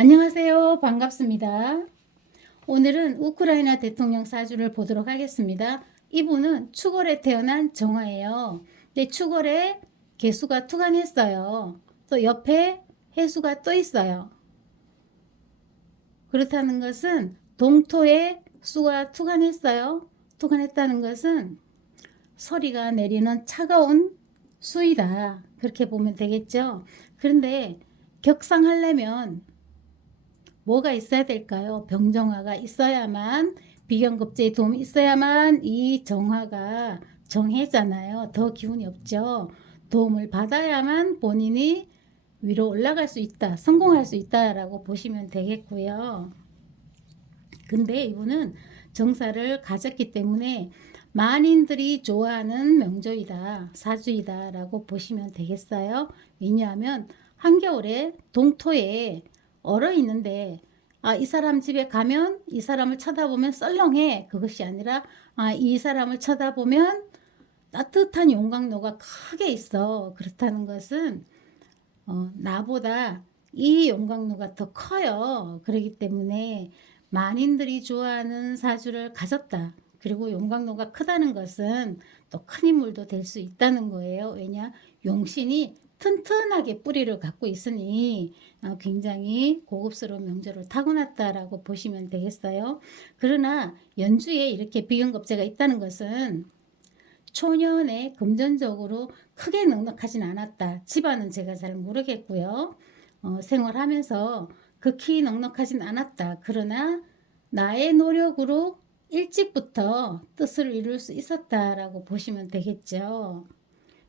안녕하세요. 반갑습니다. 오늘은 우크라이나 대통령 사주를 보도록 하겠습니다. 이분은 축월에 태어난 정화예요. 근데 축월에 개수가 투간했어요. 또 옆에 해수가 또 있어요. 그렇다는 것은 동토에 수가 투간했어요. 투간했다는 것은 서리가 내리는 차가운 수이다. 그렇게 보면 되겠죠. 그런데 격상하려면 뭐가 있어야 될까요? 병정화가 있어야만, 비견급제의 도움이 있어야만 이 정화가 정해잖아요. 더 기운이 없죠. 도움을 받아야만 본인이 위로 올라갈 수 있다, 성공할 수 있다라고 보시면 되겠고요. 근데 이분은 정사를 가졌기 때문에 만인들이 좋아하는 명조이다, 사주이다 라고 보시면 되겠어요. 왜냐하면 한겨울에 동토에 얼어 있는데 이 사람 집에 가면 이 사람을 쳐다보면 썰렁해. 그것이 아니라 이 사람을 쳐다보면 따뜻한 용광로가 크게 있어. 그렇다는 것은 나보다 이 용광로가 더 커요. 그렇기 때문에 만인들이 좋아하는 사주를 가졌다. 그리고 용광로가 크다는 것은 또 큰 인물도 될 수 있다는 거예요. 왜냐? 용신이 튼튼하게 뿌리를 갖고 있으니 굉장히 고급스러운 명조를 타고났다라고 보시면 되겠어요. 그러나 연주에 이렇게 비견겁제가 있다는 것은 초년에 금전적으로 크게 넉넉하진 않았다. 집안은 제가 잘 모르겠고요. 생활하면서 극히 넉넉하진 않았다. 그러나 나의 노력으로 일찍부터 뜻을 이룰 수 있었다라고 보시면 되겠죠.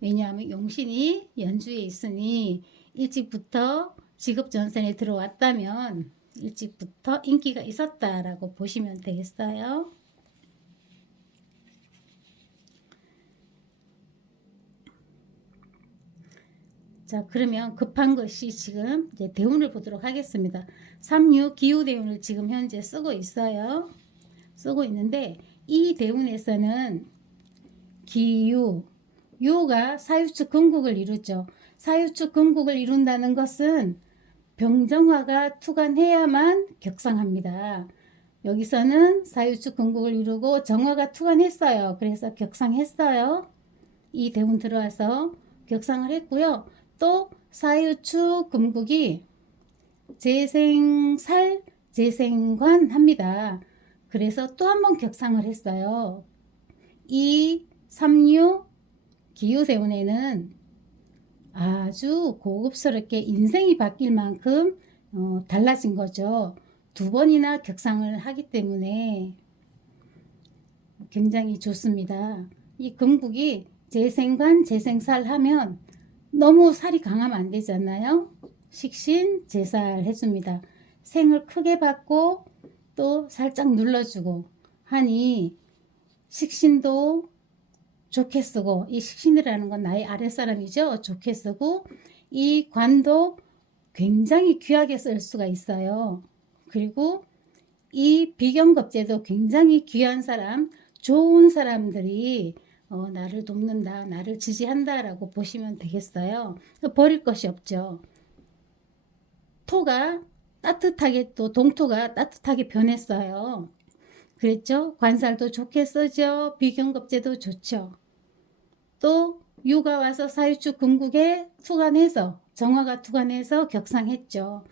왜냐하면 용신이 연주에 있으니 일찍부터 직업 전선에 들어왔다면 일찍부터 인기가 있었다라고 보시면 되겠어요. 자, 그러면 급한 것이 지금 이제 대운을 보도록 하겠습니다. 36 기후 대운을 지금 현재 쓰고 있어요. 쓰고 있는데 이 대운에서는 기유, 유가 사유축 금국을 이루죠. 사유축 금국을 이룬다는 것은 병정화가 투간해야만 격상합니다. 여기서는 사유축 금국을 이루고 정화가 투간했어요. 그래서 격상했어요. 이 대운 들어와서 격상을 했고요. 또 사유축 금국이 재생살, 재생관 합니다. 그래서 또 한 번 격상을 했어요. 이 36 기후대운에는 아주 고급스럽게 인생이 바뀔 만큼 달라진 거죠. 두 번이나 격상을 하기 때문에 굉장히 좋습니다. 이 금국이 재생관, 재생살 하면 너무 살이 강하면 안 되잖아요. 식신, 제살 해줍니다. 생을 크게 받고 또 살짝 눌러주고 하니 식신도 좋게 쓰고, 이 식신이라는 건 나의 아랫사람이죠. 좋게 쓰고 이 관도 굉장히 귀하게 쓸 수가 있어요. 그리고 이 비견겁제도 굉장히 귀한 사람, 좋은 사람들이 나를 돕는다, 나를 지지한다라고 보시면 되겠어요. 버릴 것이 없죠. 토가 따뜻하게, 또 동토가 따뜻하게 변했어요. 그랬죠? 관살도 좋게 쓰죠. 비견겁제도 좋죠. 또 유가 와서 사유축 금국에 투간해서, 정화가 투간해서 격상했죠.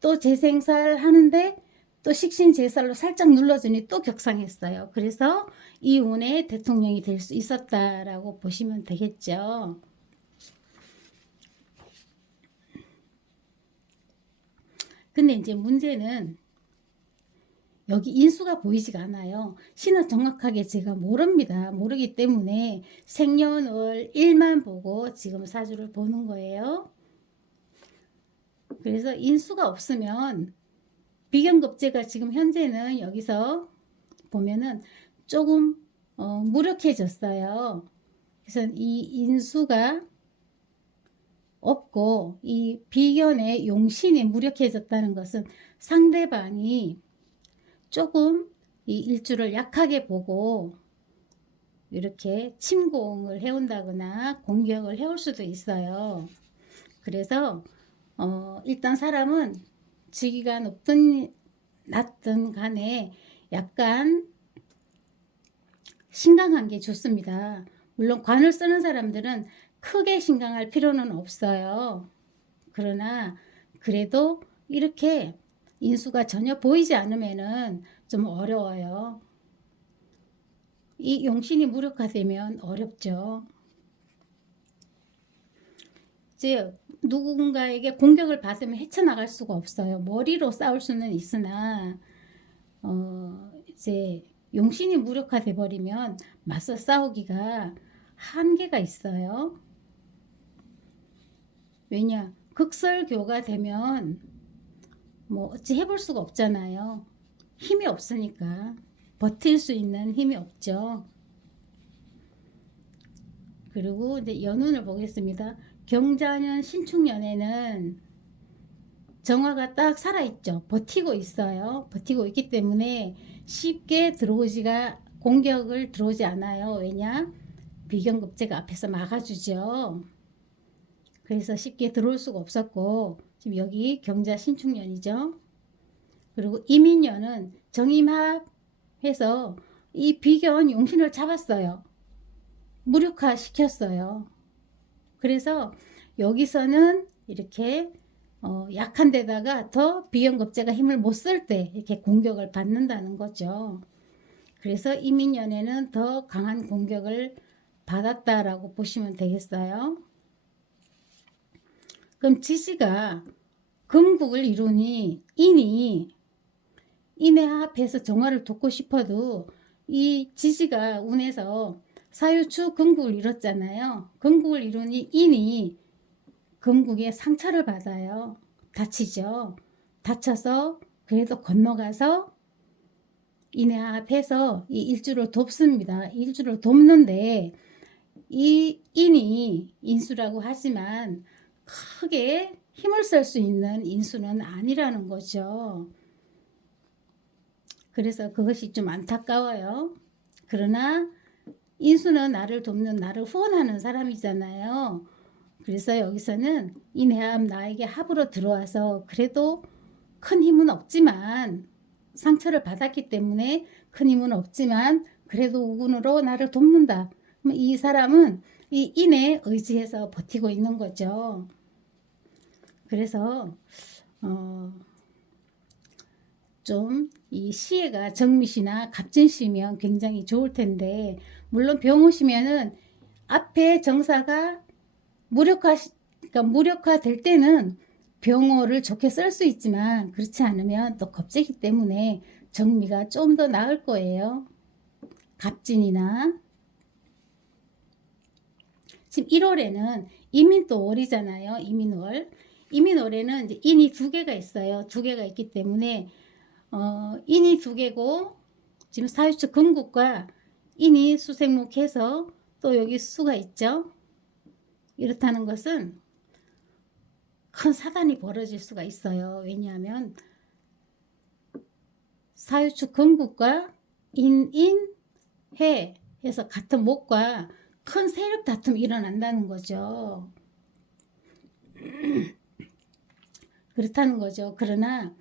또 재생살 하는데 또 식신제살로 살짝 눌러주니 또 격상했어요. 그래서 이 운의 대통령이 될 수 있었다라고 보시면 되겠죠. 근데 이제 문제는 여기 인수가 보이지가 않아요. 신은 정확하게 제가 모릅니다. 모르기 때문에 생년월 일만 보고 지금 사주를 보는 거예요. 그래서 인수가 없으면 비견급제가 지금 현재는 여기서 보면은 조금 무력해졌어요. 그래서 이 인수가 없고 이 비견의 용신이 무력해졌다는 것은 상대방이 조금 이 일주를 약하게 보고 이렇게 침공을 해온다거나 공격을 해올 수도 있어요. 그래서 일단 사람은 직위가 높든 낮든 간에 약간 신강한 게 좋습니다. 물론 관을 쓰는 사람들은 크게 신강할 필요는 없어요. 그러나 그래도 이렇게 인수가 전혀 보이지 않으면은 좀 어려워요. 이 용신이 무력화되면 어렵죠. 이제 누군가에게 공격을 받으면 헤쳐나갈 수가 없어요. 머리로 싸울 수는 있으나 이제 용신이 무력화돼 버리면 맞서 싸우기가 한계가 있어요. 왜냐? 극설교가 되면 뭐 어찌 해볼 수가 없잖아요. 힘이 없으니까 버틸 수 있는 힘이 없죠. 그리고 이제 연운을 보겠습니다. 경자년 신축년에는 정화가 딱 살아있죠. 버티고 있어요. 버티고 있기 때문에 쉽게 공격을 들어오지 않아요. 왜냐? 비견급제가 앞에서 막아주죠. 그래서 쉽게 들어올 수가 없었고, 지금 여기 경자 신축년이죠. 그리고 이민년은 정임합해서 이 비견 용신을 잡았어요. 무력화 시켰어요. 그래서 여기서는 이렇게 약한 데다가 더 비견급제가 힘을 못 쓸 때 이렇게 공격을 받는다는 거죠. 그래서 이민년에는 더 강한 공격을 받았다라고 보시면 되겠어요. 그럼 지지가 금국을 이루니 인의 합해서 정화를 돕고 싶어도 이 지지가 운에서 사유축 금국을 이뤘잖아요. 금국을 이루니 인이 금국에 상처를 받아요. 다치죠. 다쳐서 그래도 건너가서 인의 합해서 이 일주를 돕습니다. 일주를 돕는데 이 인이 인수라고 하지만 크게 힘을 쓸 수 있는 인수는 아니라는 거죠. 그래서 그것이 좀 안타까워요. 그러나 인수는 나를 돕는, 나를 후원하는 사람이잖아요. 그래서 여기서는 인해합 나에게 합으로 들어와서 그래도 큰 힘은 없지만 상처를 받았기 때문에 큰 힘은 없지만 그래도 우군으로 나를 돕는다. 이 사람은 이 인에 의지해서 버티고 있는 거죠. 그래서 좀 이 시해가 정미시나 갑진시면 굉장히 좋을 텐데, 물론 병 오시면은 앞에 정사가 그러니까 무력화될 때는 병호를 좋게 쓸 수 있지만 그렇지 않으면 또 겁재기 때문에 정미가 좀 더 나을 거예요. 갑진이나 지금 1월에는 이민또 월이잖아요. 이민월. 이민월에는 이제 인이 두 개가 있어요. 두 개가 있기 때문에 인이 두 개고 지금 사유축 금국과 인이 수생목해서 또 여기 수가 있죠. 이렇다는 것은 큰 사단이 벌어질 수가 있어요. 왜냐하면 사유축 금국과 인해 해서 같은 목과 큰 세력 다툼이 일어난다는 거죠. 그렇다는 거죠. 그러나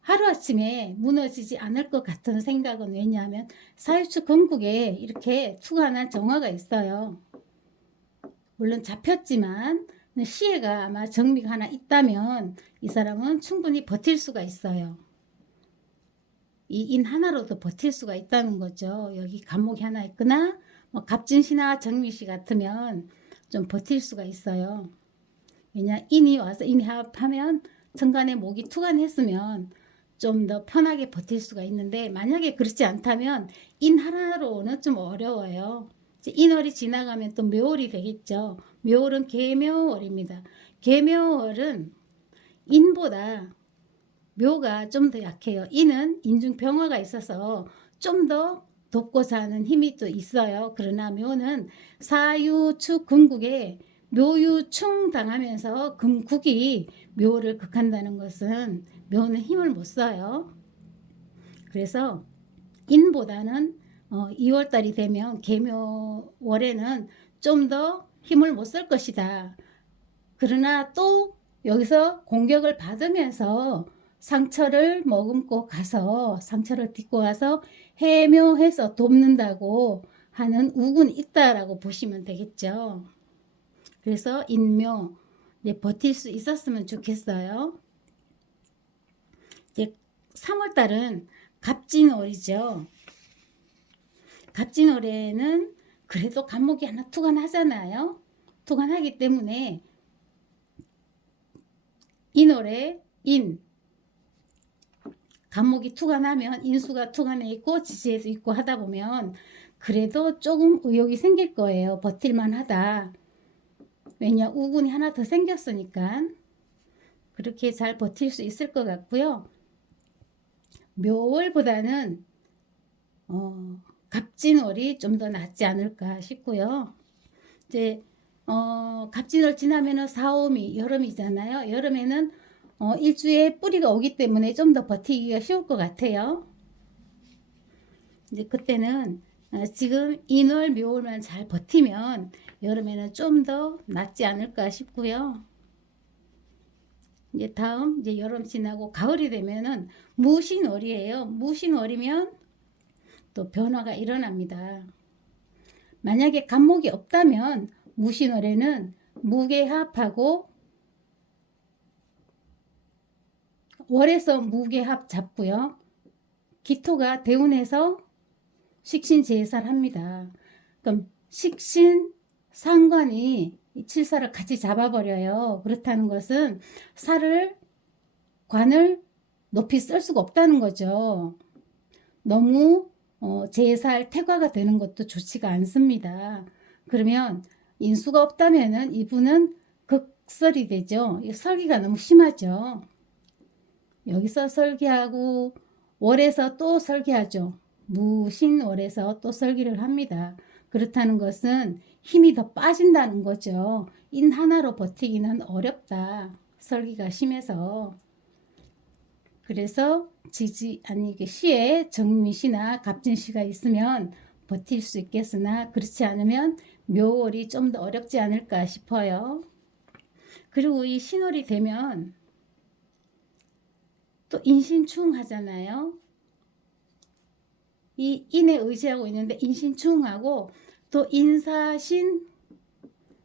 하루아침에 무너지지 않을 것 같은 생각은, 왜냐하면 사유축 금국에 이렇게 투관한 정화가 있어요. 물론 잡혔지만 시해가 아마 정미가 하나 있다면 이 사람은 충분히 버틸 수가 있어요. 이 인 하나로도 버틸 수가 있다는 거죠. 여기 간목이 하나 있거나 뭐 갑진시나 정미시 같으면 좀 버틸 수가 있어요. 왜냐, 인이 와서 인이 합하면 정간에 목이 투간했으면 좀 더 편하게 버틸 수가 있는데, 만약에 그렇지 않다면 인 하나로는 좀 어려워요. 인월이 지나가면 또 묘월이 되겠죠. 묘월은 계묘월입니다. 계묘월은 인보다 묘가 좀 더 약해요. 인은 인중병화가 있어서 좀 더 돕고 사는 힘이 또 있어요. 그러나 묘는 사유축 금국에 묘유충 당하면서 금국이 묘를 극한다는 것은 묘는 힘을 못 써요. 그래서 인보다는 2월달이 되면 계묘월에는 좀 더 힘을 못 쓸 것이다. 그러나 또 여기서 공격을 받으면서 상처를 머금고 가서 상처를 딛고 와서 해묘해서 돕는다고 하는 우군이 있다라고 보시면 되겠죠. 그래서 인묘 버틸 수 있었으면 좋겠어요. 이제 3월달은 갑진월이죠. 갑진월에는 그래도 간목이 하나 투간하잖아요. 투간하기 때문에 인월에 간목이 투간하면 인수가 투간해 있고 지지에도 있고 하다 보면 그래도 조금 의욕이 생길 거예요. 버틸만 하다. 왜냐 우군이 하나 더 생겼으니까 그렇게 잘 버틸 수 있을 것 같고요. 묘월보다는 갑진월이 좀 더 낫지 않을까 싶고요. 이제 갑진월 지나면은 사오미 여름이잖아요. 여름에는 일주에 뿌리가 오기 때문에 좀 더 버티기가 쉬울 것 같아요. 이제 그때는 지금 인월 묘월만 잘 버티면 여름에는 좀 더 낫지 않을까 싶고요. 이제 다음 이제 여름 지나고 가을이 되면은 무신월이에요. 무신월이면 또 변화가 일어납니다. 만약에 간목이 없다면 무신월에는 무게합하고 월에서 무게합 잡고요. 기토가 대운에서 식신제살합니다. 그럼 식신 상관이 이 칠사를 같이 잡아버려요. 그렇다는 것은 살을 관을 높이 쓸 수가 없다는 거죠. 너무 제살 태과가 되는 것도 좋지가 않습니다. 그러면 인수가 없다면은 이분은 극설이 되죠. 설기가 너무 심하죠. 여기서 설기하고 월에서 또 설기하죠. 무신월에서 또 설기를 합니다. 그렇다는 것은 힘이 더 빠진다는 거죠. 인 하나로 버티기는 어렵다. 설기가 심해서. 그래서 시에 정미시나 갑진시가 있으면 버틸 수 있겠으나 그렇지 않으면 묘월이 좀 더 어렵지 않을까 싶어요. 그리고 이 신월이 되면 또 인신충 하잖아요. 이 인에 의지하고 있는데 인신충하고 또 인사신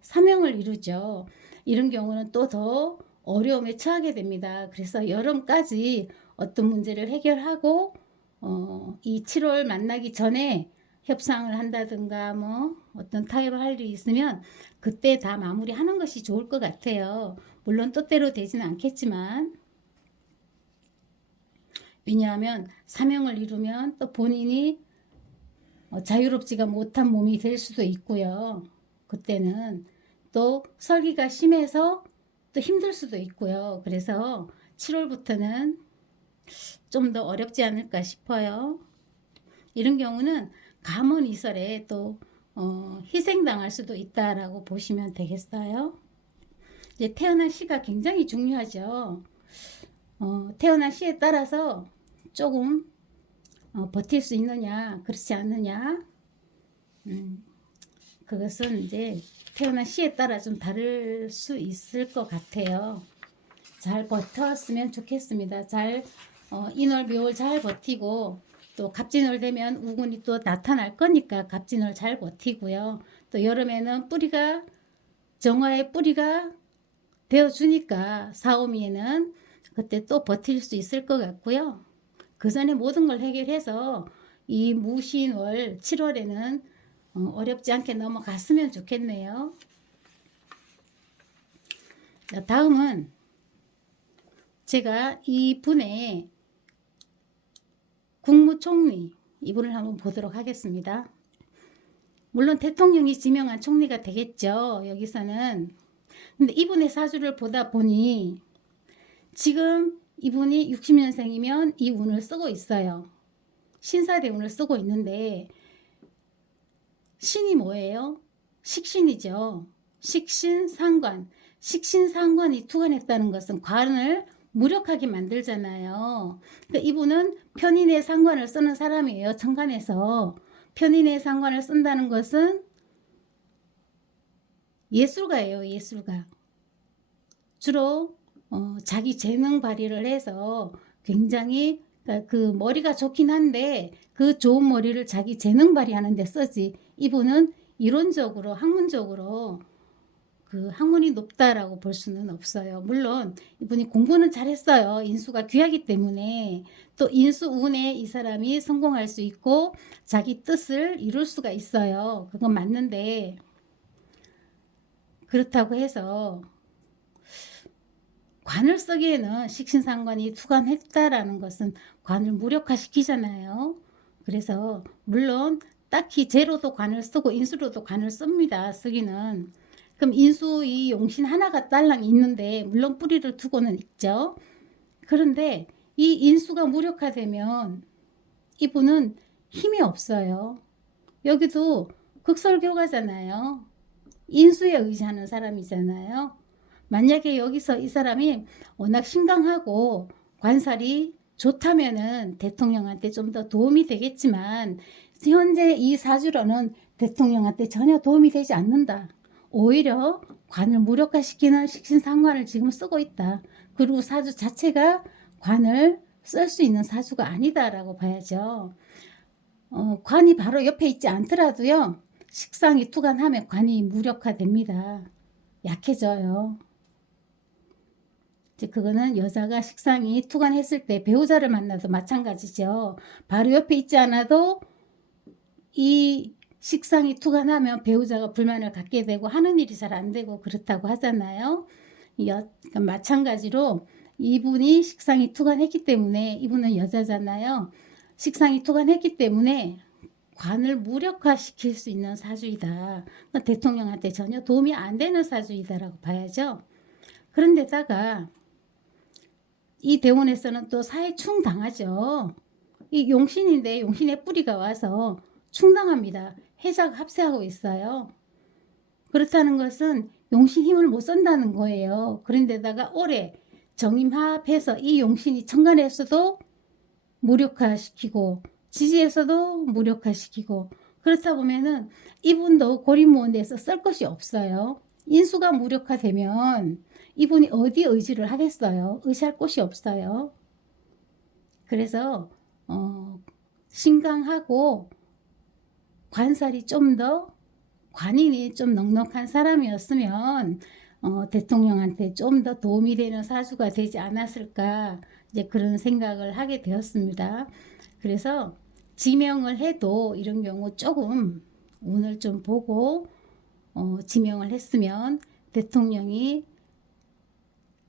사명을 이루죠. 이런 경우는 또 더 어려움에 처하게 됩니다. 그래서 여름까지 어떤 문제를 해결하고 이 7월 만나기 전에 협상을 한다든가 뭐 어떤 타협을 할 일이 있으면 그때 다 마무리하는 것이 좋을 것 같아요. 물론 뜻대로 되지는 않겠지만 왜냐하면 사명을 이루면 또 본인이 자유롭지가 못한 몸이 될 수도 있고요. 그때는 또 설기가 심해서 또 힘들 수도 있고요. 그래서 7월부터는 좀 더 어렵지 않을까 싶어요. 이런 경우는 감언이설에 또 희생당할 수도 있다라고 보시면 되겠어요. 이제 태어난 시가 굉장히 중요하죠. 태어난 시에 따라서 조금 버틸 수 있느냐 그렇지 않느냐 그것은 이제 태어난 시에 따라 좀 다를 수 있을 것 같아요. 잘 버텼으면 좋겠습니다. 잘 인월 묘월 잘 버티고 또 갑진월 되면 우군이 또 나타날 거니까 갑진월 잘 버티고요. 또 여름에는 뿌리가 정화의 뿌리가 되어주니까 사오미에는 그때 또 버틸 수 있을 것 같고요. 그 전에 모든 걸 해결해서 이 무신월 7월에는 어렵지 않게 넘어갔으면 좋겠네요. 자, 다음은 제가 이분의 국무총리 이분을 한번 보도록 하겠습니다. 물론 대통령이 지명한 총리가 되겠죠. 여기서는. 근데 이분의 사주를 보다 보니 지금 이분이 60년생이면 이 운을 쓰고 있어요. 신사대운을 쓰고 있는데 신이 뭐예요? 식신이죠. 식신상관. 식신상관이 투관했다는 것은 관을 무력하게 만들잖아요. 그러니까 이분은 편인의 상관을 쓰는 사람이에요. 천간에서. 편인의 상관을 쓴다는 것은 예술가예요. 예술가. 주로 자기 재능 발휘를 해서 굉장히 그러니까 그 머리가 좋긴 한데 그 좋은 머리를 자기 재능 발휘하는 데 쓰지. 이분은 이론적으로 학문적으로 그 학문이 높다라고 볼 수는 없어요. 물론 이분이 공부는 잘했어요. 인수가 귀하기 때문에 또 인수운에 이 사람이 성공할 수 있고 자기 뜻을 이룰 수가 있어요. 그건 맞는데 그렇다고 해서 관을 쓰기에는 식신상관이 투관했다라는 것은 관을 무력화시키잖아요. 그래서 물론 딱히 재로도 관을 쓰고 인수로도 관을 씁니다. 쓰기는. 그럼 인수 이 용신 하나가 딸랑 있는데 물론 뿌리를 두고는 있죠. 그런데 이 인수가 무력화되면 이분은 힘이 없어요. 여기도 극설교가잖아요. 인수에 의지하는 사람이잖아요. 만약에 여기서 이 사람이 워낙 신강하고 관살이 좋다면은 대통령한테 좀 더 도움이 되겠지만 현재 이 사주로는 대통령한테 전혀 도움이 되지 않는다. 오히려 관을 무력화시키는 식신상관을 지금 쓰고 있다. 그리고 사주 자체가 관을 쓸 수 있는 사주가 아니다라고 봐야죠. 관이 바로 옆에 있지 않더라도요. 식상이 투관하면 관이 무력화됩니다. 약해져요. 이제 그거는 여자가 식상이 투관했을 때 배우자를 만나도 마찬가지죠. 바로 옆에 있지 않아도 이 식상이 투관하면 배우자가 불만을 갖게 되고 하는 일이 잘 안 되고 그렇다고 하잖아요. 그러니까 마찬가지로 이분이 식상이 투관했기 때문에 이분은 여자잖아요. 식상이 투관했기 때문에 관을 무력화시킬 수 있는 사주이다. 그러니까 대통령한테 전혀 도움이 안 되는 사주이다라고 봐야죠. 그런데다가 이 대원에서는 또 사회 충당하죠. 이 용신인데 용신의 뿌리가 와서 충당합니다. 해자가 합세하고 있어요. 그렇다는 것은 용신 힘을 못 쓴다는 거예요. 그런데다가 올해 정임합해서 이 용신이 천간에서도 무력화시키고 지지에서도 무력화시키고 그렇다 보면은 이분도 고리무원에서 쓸 것이 없어요. 인수가 무력화되면 이분이 어디 의지를 하겠어요? 의지할 곳이 없어요. 그래서 신강하고 관살이 좀 더 관인이 좀 넉넉한 사람이었으면 대통령한테 좀 더 도움이 되는 사주가 되지 않았을까 이제 그런 생각을 하게 되었습니다. 그래서 지명을 해도 이런 경우 조금 운을 좀 보고 지명을 했으면 대통령이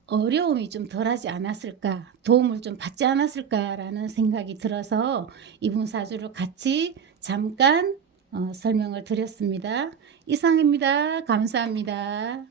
어려움이 좀 덜하지 않았을까, 도움을 좀 받지 않았을까라는 생각이 들어서 이분 사주를 같이 잠깐 설명을 드렸습니다. 이상입니다. 감사합니다.